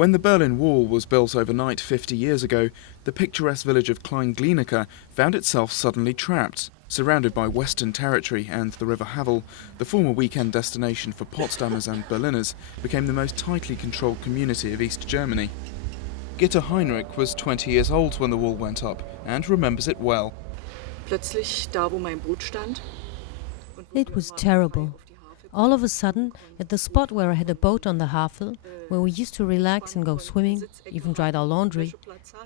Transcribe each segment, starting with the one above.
When the Berlin Wall was built overnight 50 years ago, the picturesque village of Klein Glienicke found itself suddenly trapped. Surrounded by Western territory and the River Havel, the former weekend destination for Potsdamers and Berliners became the most tightly controlled community of East Germany. Gitta Heinrich was 20 years old when the wall went up and remembers it well. It was terrible. All of a sudden, at the spot where I had a boat on the Havel, where we used to relax and go swimming, even dried our laundry,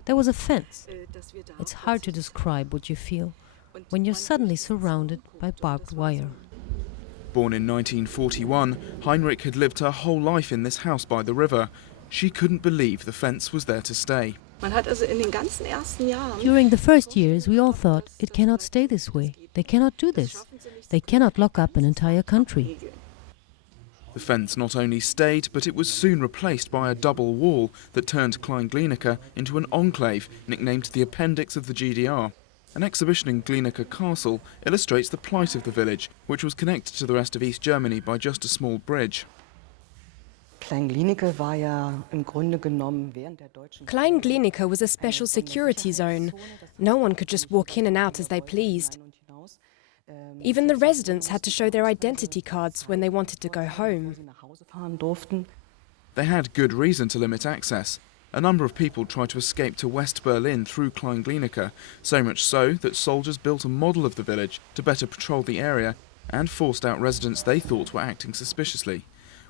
there was a fence. It's hard to describe what you feel when you're suddenly surrounded by barbed wire. Born in 1941, Heinrich had lived her whole life in this house by the river. She couldn't believe the fence was there to stay. During the first years, we all thought, it cannot stay this way. They cannot do this. They cannot lock up an entire country. The fence not only stayed, but it was soon replaced by a double wall that turned Klein Glienicke into an enclave, nicknamed the appendix of the GDR. An exhibition in Glienicke Castle illustrates the plight of the village, which was connected to the rest of East Germany by just a small bridge. Klein Glienicke was a special security zone. No one could just walk in and out as they pleased. Even the residents had to show their identity cards when they wanted to go home. They had good reason to limit access. A number of people tried to escape to West Berlin through Klein Glienicke, so much so that soldiers built a model of the village to better patrol the area and forced out residents they thought were acting suspiciously.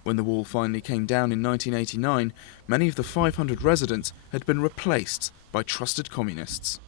When the wall finally came down in 1989, many of the 500 residents had been replaced by trusted communists.